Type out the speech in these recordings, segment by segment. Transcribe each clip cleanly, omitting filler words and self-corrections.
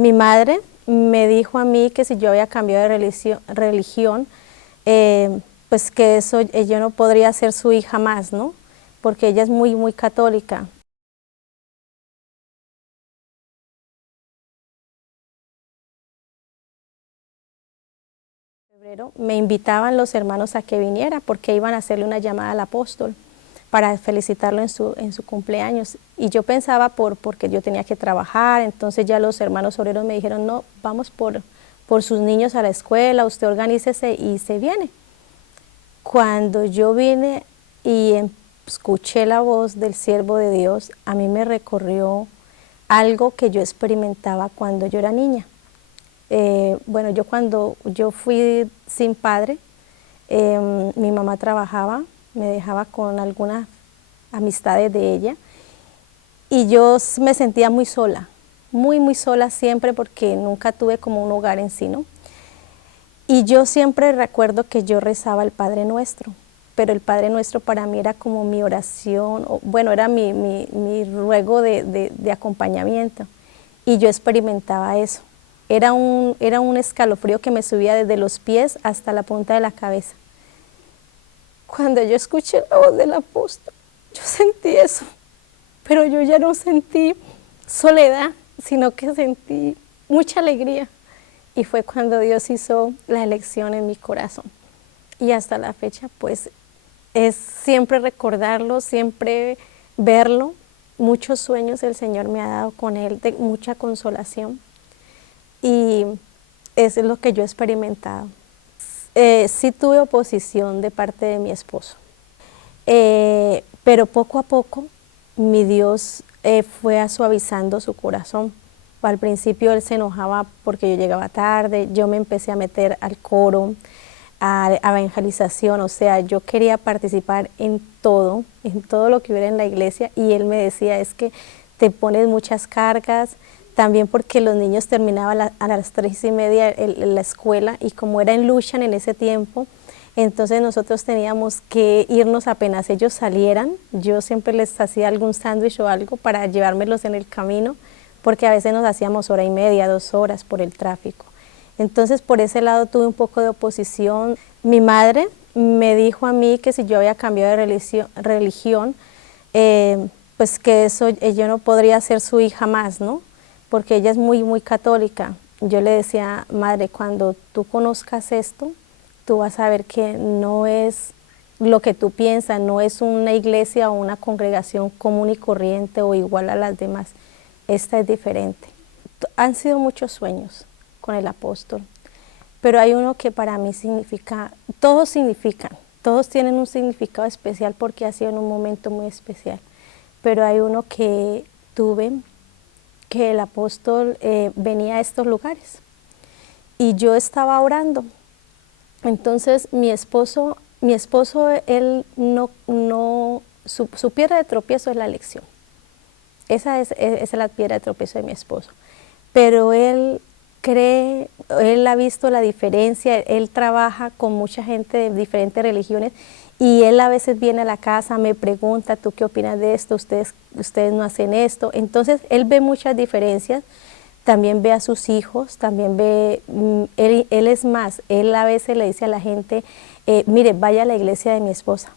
Mi madre me dijo a mí que si yo había cambiado de religión, pues que eso yo no podría ser su hija más, ¿no? Porque ella es muy católica. En febrero me invitaban los hermanos a que viniera porque iban a hacerle una llamada al apóstol para felicitarlo en su cumpleaños. Y yo pensaba porque yo tenía que trabajar, entonces ya los hermanos obreros me dijeron, no, vamos por sus niños a la escuela, usted organícese y se viene. Cuando yo vine y escuché la voz del siervo de Dios, a mí me recorrió algo que yo experimentaba cuando yo era niña. Bueno, cuando yo fui sin padre, mi mamá trabajaba, me dejaba con algunas amistades de ella y yo me sentía muy sola, muy sola siempre porque nunca tuve como un hogar en sí, ¿no? Y yo siempre recuerdo que yo rezaba el Padre Nuestro, pero el Padre Nuestro para mí era como mi oración, bueno, era mi ruego de acompañamiento y yo experimentaba eso. Era un escalofrío que me subía desde los pies hasta la punta de la cabeza. Cuando yo escuché la voz del apóstol, yo sentí eso, pero yo ya no sentí soledad, sino que sentí mucha alegría. Y fue cuando Dios hizo la elección en mi corazón. Y hasta la fecha, pues, es siempre recordarlo, siempre verlo. Muchos sueños el Señor me ha dado con Él, de mucha consolación. Y eso es lo que yo he experimentado. Sí tuve oposición de parte de mi esposo, pero poco a poco mi Dios fue suavizando su corazón. Al principio él se enojaba porque yo llegaba tarde, yo me empecé a meter al coro, a evangelización, o sea, yo quería participar en todo lo que hubiera en la iglesia, y él me decía, es que te pones muchas cargas, también porque los niños terminaban a las 3:30 la escuela, y como era en Lucian en ese tiempo, entonces nosotros teníamos que irnos apenas ellos salieran. Yo siempre les hacía algún sándwich o algo para llevármelos en el camino, porque a veces nos hacíamos 1:30, 2 horas por el tráfico. Entonces por ese lado tuve un poco de oposición. Mi madre me dijo a mí que si yo había cambiado de religión, pues que eso yo no podría ser su hija más, ¿no? Porque ella es muy católica. Yo le decía, madre, cuando tú conozcas esto, tú vas a ver que no es lo que tú piensas, no es una iglesia o una congregación común y corriente o igual a las demás. Esta es diferente. Han sido muchos sueños con el apóstol, pero hay uno que para mí significa, todos tienen un significado especial porque ha sido en un momento muy especial, pero hay uno que tuve, que el apóstol venía a estos lugares y yo estaba orando. Entonces mi esposo él su piedra de tropiezo es la elección. Esa es la piedra de tropiezo de mi esposo. Pero él cree, él ha visto la diferencia, él trabaja con mucha gente de diferentes religiones y él a veces viene a la casa, me pregunta, ¿tú qué opinas de esto? Ustedes no hacen esto. Entonces él ve muchas diferencias, también ve a sus hijos, también ve, él es más, él a veces le dice a la gente, mire, vaya a la iglesia de mi esposa.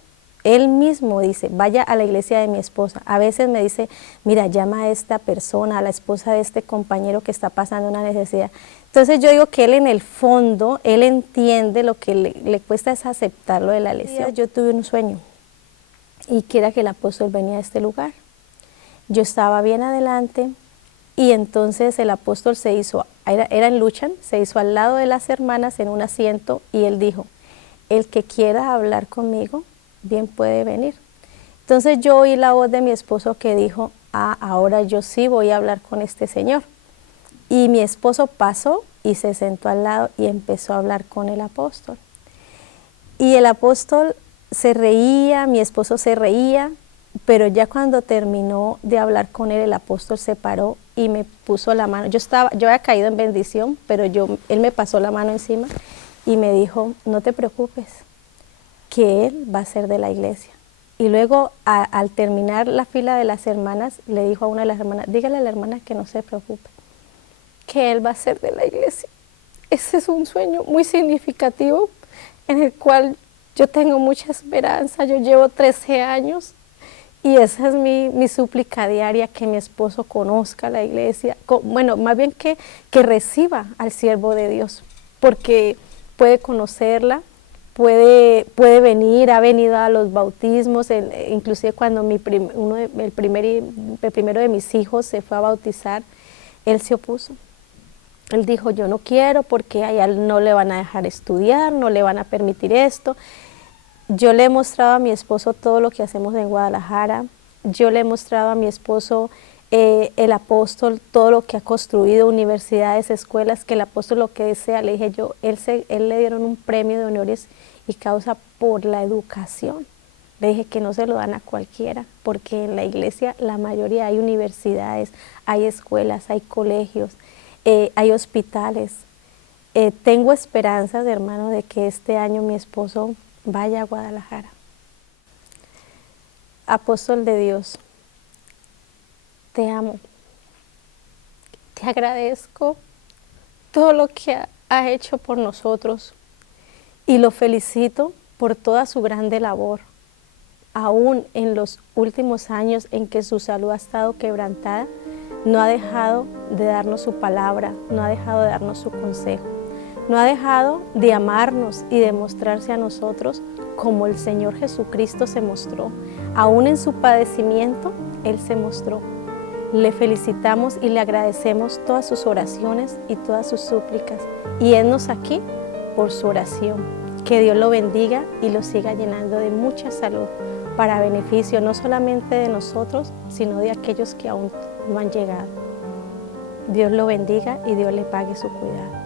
Él mismo dice, vaya a la iglesia de mi esposa. A veces me dice, mira, llama a esta persona, a la esposa de este compañero que está pasando una necesidad. Entonces yo digo que él en el fondo, él entiende lo que le cuesta es aceptar lo de la elección. Yo tuve un sueño y que era que el apóstol venía a este lugar. Yo estaba bien adelante y entonces el apóstol se hizo, era en Lucian, se hizo al lado de las hermanas en un asiento y él dijo, el que quiera hablar conmigo, bien puede venir. Entonces yo oí la voz de mi esposo que dijo, ahora yo sí voy a hablar con este señor. Y mi esposo pasó y se sentó al lado y empezó a hablar con el apóstol. Y el apóstol se reía, mi esposo se reía, pero ya cuando terminó de hablar con él, el apóstol se paró y me puso la mano. Yo había caído en bendición, pero él me pasó la mano encima y me dijo, no te preocupes, que él va a ser de la iglesia. Y luego al terminar la fila de las hermanas, le dijo a una de las hermanas, dígale a la hermana que no se preocupe, que Él va a hacer de la iglesia. Ese es un sueño muy significativo en el cual yo tengo mucha esperanza. Yo llevo 13 años y esa es mi súplica diaria, que mi esposo conozca la iglesia, bueno, más bien que reciba al siervo de Dios, porque puede conocerla, puede venir, ha venido a los bautismos, inclusive cuando el primero de mis hijos se fue a bautizar, él se opuso. Él dijo, yo no quiero porque allá no le van a dejar estudiar, no le van a permitir esto. Yo le he mostrado a mi esposo todo lo que hacemos en Guadalajara. Yo le he mostrado a mi esposo el apóstol, todo lo que ha construido, universidades, escuelas, que el apóstol lo que desea. Le dije yo, él le dieron un premio de honores y causa por la educación. Le dije que no se lo dan a cualquiera, porque en la iglesia la mayoría hay universidades, hay escuelas, hay colegios, hay hospitales. Tengo esperanzas, hermano, de que este año mi esposo vaya a Guadalajara. Apóstol de Dios, te amo, te agradezco todo lo que ha hecho por nosotros y lo felicito por toda su grande labor, aún en los últimos años en que su salud ha estado quebrantada. No ha dejado de darnos su palabra, no ha dejado de darnos su consejo, no ha dejado de amarnos y de mostrarse a nosotros como el Señor Jesucristo se mostró. Aún en su padecimiento, Él se mostró. Le felicitamos y le agradecemos todas sus oraciones y todas sus súplicas. Y Él aquí por su oración. Que Dios lo bendiga y lo siga llenando de mucha salud para beneficio no solamente de nosotros, sino de aquellos que aún no han llegado. Dios lo bendiga y Dios le pague su cuidado.